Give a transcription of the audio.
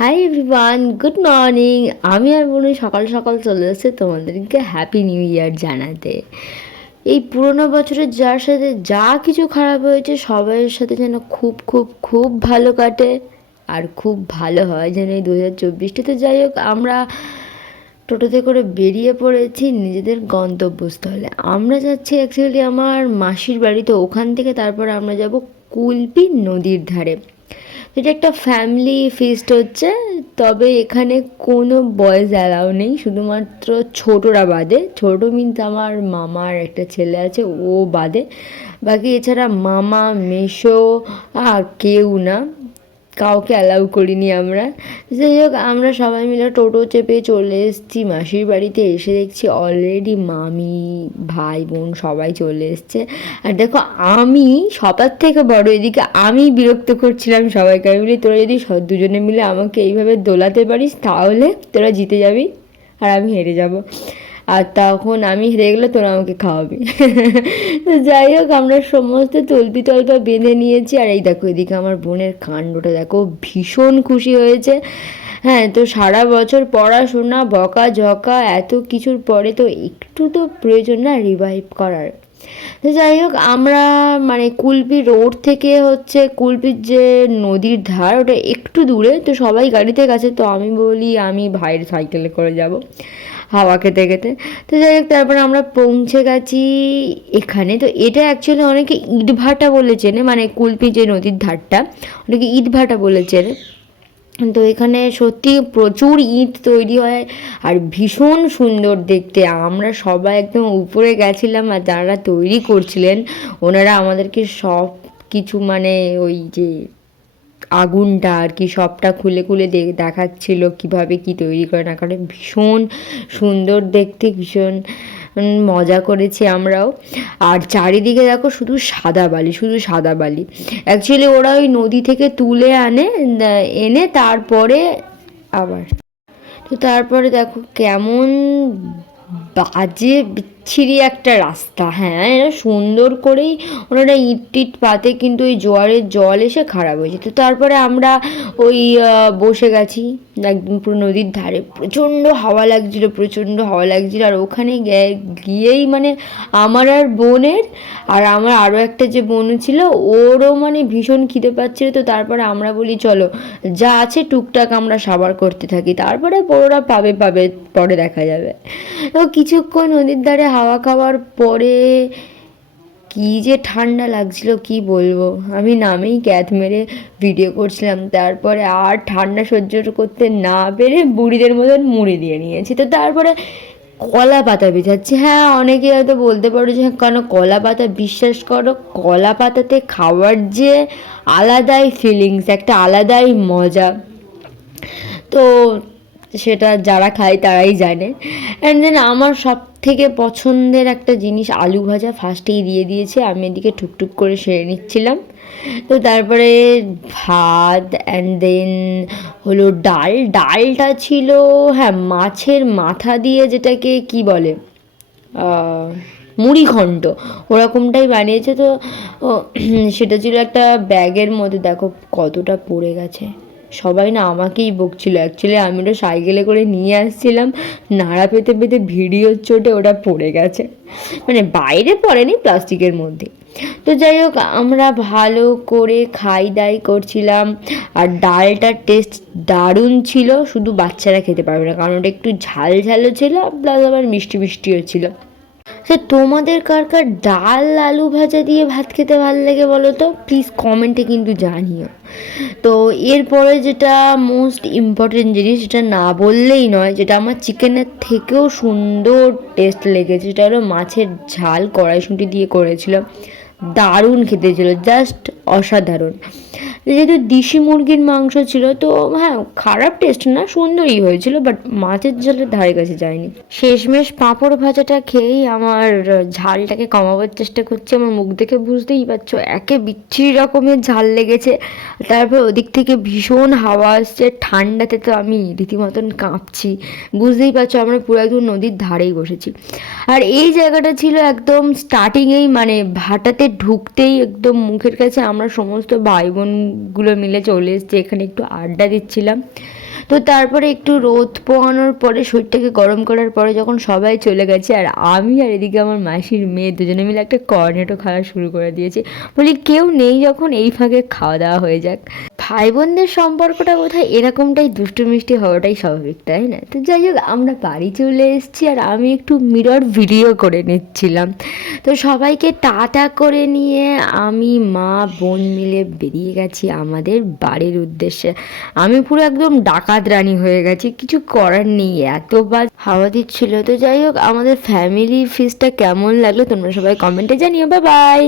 Hi everyone, good morning. আমি আর বোন সকাল সকাল চলে এসেছি তোমাদেরকে হ্যাপি নিউ ইয়ার জানাতে। এই পুরোনো বছরের যার সাথে যা কিছু খারাপ হয়েছে সবাইয়ের সাথে যেন খুব খুব খুব ভালো কাটে আর খুব ভালো হয় যেন এই 2024টা। তো যাই হোক, আমরা টোটোতে করে বেরিয়ে পড়েছি নিজেদের গন্তব্যস্থলে। আমরা যাচ্ছি অ্যাকচুয়ালি আমার মাসির বাড়ি, তো ওখান থেকে তারপর আমরা যাব কুলপি নদীর ধারে। এটা একটা ফ্যামিলি ফিস্ট হচ্ছে, তবে এখানে কোনো বয়েজ অ্যালাউ নেই, শুধুমাত্র ছোটরা বাদে। ছোট মিন্স আমার মামার একটা ছেলে আছে, ও বাদে। বাকি এছাড়া মামা মেসো কেউ না, কাউকে অ্যালাউ করিনি আমরা। যাই হোক, আমরা সবাই মিলে টোটো চেপে চলে এসেছি মাসির বাড়িতে। এসে দেখছি অলরেডি মামি ভাই বোন সবাই চলে এসছে। আর দেখো, আমি সবার থেকে বড়, এদিকে আমি বিরক্ত করছিলাম সবাইকে। আমি বলি, তোরা যদি দুজনে মিলে আমাকে এইভাবে দোলাতে পারিস তাহলে তোরা জিতে যাবি আর আমি হেরে যাব, আর তখন আমি হেরে গেলে তোরা আমাকে খাওয়াবি। তো যাই হোক, আমরা সমস্ত তল্পি তল্পা বেঁধে নিয়েছি। আর এই দেখো, এদিকে আমার বোনের কাণ্ডটা দেখো, ভীষণ খুশি হয়েছে। হ্যাঁ, তো সারা বছর পড়াশোনা বকাঝকা এত কিছুর পরে তো একটু তো প্রয়োজন না রিভাইভ করার। তো যাই হোক, আমরা মানে কুলপি রোড থেকে হচ্ছে কুলপির যে নদীর ধার, ওটা একটু দূরে। তো সবাই গাড়িতে গেছে, তো আমি বলি আমি ভাইয়ের সাইকেলে করে যাব হাওয়া খেতে খেতে। তো যাই হোক, তারপরে আমরা পৌঁছে গেছি এখানে। তো এটা অ্যাকচুয়ালি অনেকে ইটভাটা বলে চেনে, মানে কুলপি যে নদীর ধারটা অনেকে ইটভাটা বলে চেনে। তো এখানে সত্যি প্রচুর ইট তৈরি হয় আর ভীষণ সুন্দর দেখতে। আমরা সবাই একদম উপরে গেছিলাম, আর যারা তৈরি করছিলেন ওনারা আমাদেরকে সব কিছু মানে ওই যে আগুনটা আর কি সবটা খুলে খুলে দেখাচ্ছিল কীভাবে কি তৈরি করে না করে। ভীষণ সুন্দর দেখতে, ভীষণ মজা করেছি আমরাও। আর চারিদিকে দেখো শুধু সাদা বালি, শুধু সাদা বালি। অ্যাকচুয়ালি ওরা ওই নদী থেকে তুলে এনে তারপরে আবার, তো তারপরে দেখো কেমন বাজে বিচ্ছিরি একটা রাস্তা। হ্যাঁ, এটা সুন্দর করেই ওনারা ইট টিট পাতে, কিন্তু ওই জোয়ারের জল এসে খারাপ হয়েছে। তো তারপরে আমরা ওই বসে গেছি একদম পুরো নদীর ধারে। প্রচণ্ড হাওয়া লাগছিল, প্রচণ্ড হাওয়া লাগছিল। আর ওখানে গিয়েই মানে আমার আর বোনের আর আমার আরও একটা যে বোন ছিল, ওরও মানে ভীষণ খিদে পাচ্ছিল। তো তারপরে আমরা বলি চলো যা আছে টুকটাক আমরা সাবার করতে থাকি, তারপরে বড়োরা পাবে পাবে, পরে দেখা যাবে। তো কিছুক্ষণ নদীর ধারে হাওয়া খাওয়ার পরে কী যে ঠান্ডা লাগছিল কি বলবো। আমি নামেই ক্যাথ মেরে ভিডিও করছিলাম। তারপরে আর ঠান্ডা সহ্য করতে না পেরে বুড়িদের মতন মুড়ি দিয়ে নিয়েছি। তো তারপরে কলা পাতা বিছাচ্ছি। হ্যাঁ, অনেকে হয়তো বলতে পারো যে কেন কলা পাতা, বিশ্বাস করো কলা পাতাতে খাওয়ার যে আলাদাই ফিলিংস, একটা আলাদাই মজা। তো সেটা যারা খায় তারাই জানে। অ্যান্ড দেন আমার সব থেকে পছন্দের একটা জিনিস আলু ভাজা ফার্স্টেই দিয়ে দিয়েছে, আমি এদিকে টুকটুক করে সেরে নিচ্ছিলাম। তো তারপরে ভাত, অ্যান্ড দেন হলো ডালটা ছিল হ্যাঁ মাছের মাথা দিয়ে, যেটাকে কি বলে মুড়িঘণ্ট, ওরকমটাই বানিয়েছে। তো সেটা ছিল একটা ব্যাগের মধ্যে। দেখো কতটা পড়ে গেছে, সবাই না আমাকেই বকছিল। অ্যাকচুয়ালি আমি ওটা সাইকেলে করে নিয়ে আসছিলাম, নাড়া পেতে পেতে ভিডিওর চোটে ওটা পড়ে গেছে, মানে বাইরে পড়েনি, প্লাস্টিকের মধ্যে। তো যাই হোক, আমরা ভালো করে খাই দাই করছিলাম। আর ডালটার টেস্ট দারুণ ছিল, শুধু বাচ্চারা খেতে পারবে না কারণ ওটা একটু ঝাল ঝালও ছিল, প্লাস আবার মিষ্টি মিষ্টিও ছিল। সে তোমাদের কার কার ডাল আলু ভাজা দিয়ে ভাত খেতে ভালো লাগে বলো তো, প্লিজ কমেন্টে কিন্তু জানিও। তো এরপরে যেটা মোস্ট ইম্পর্টেন্ট জিনিস, যেটা না বললেই নয়, যেটা আমার চিকেনের থেকেও সুন্দর টেস্ট লেগেছে, সেটা হলো মাছের ঝাল কড়াইশুঁটি দিয়ে করেছিল। দারুণ খেতে ছিল, জাস্ট অসাধারণ। যেহেতু দেশি মুরগির মাংস ছিল, তো হ্যাঁ খারাপ টেস্ট না, সুন্দরই হয়েছিল, বাট মাছের ঝালের ধারে কাছে যায়নি। শেষমেশ পাঁপড় ভাজাটা খেয়েই আমার ঝালটাকে কমাবার চেষ্টা করছি। আমার মুখ দেখে বুঝতেই পারছো একে বিচ্ছিরি রকমের ঝাল লেগেছে। তারপর ওদিক থেকে ভীষণ হাওয়া আসছে, ঠান্ডাতে তো আমি রীতিমতন কাঁপছি। বুঝতেই পারছো আমরা পুরো একদম নদীর ধারেই বসেছি। আর এই জায়গাটা ছিল একদম স্টার্টিংয়েই, মানে ভাটাতে ঢুকতেই একদম মুখের কাছে। আমরা সমস্ত ভাই বোনগুলো মিলে চলে এসেছি এখানে, একটু আড্ডা দিচ্ছিলাম। তো তারপরে একটু রোদ পোহানোর পরে শরীরটাকে গরম করার পরে যখন সবাই চলে গেছে, আর আমি আর এদিকে আমার মাসির মেয়ে দুজনে মিলে একটা কর্নেটো খাওয়া শুরু করে দিয়েছি। বলি কেউ নেই যখন এই ফাঁকে খাওয়া দাওয়া হয়ে যাক। ভাই বোনদের সম্পর্কটা বোধহয় এরকমটাই, দুষ্টু মিষ্টি হওয়াটাই স্বাভাবিক, তাই না? তো যাই হোক, আমরা বাড়ি চলে এসেছি আর আমি একটু মিরর ভিডিও করে নিচ্ছিলাম। তো সবাইকে টাটা করে নিয়ে আমি মা বোন মিলে বেরিয়ে গেছি আমাদের বাড়ির উদ্দেশ্যে। আমি পুরো একদম ডাকাত রানী হয়ে গেছি, কিছু করার নেই, এতবার হাওয়া দিচ্ছিল। তো যাই হোক, আমাদের ফ্যামিলি ফিস্টটা কেমন লাগলো তোমরা সবাই কমেন্টে জানিও। Bye bye.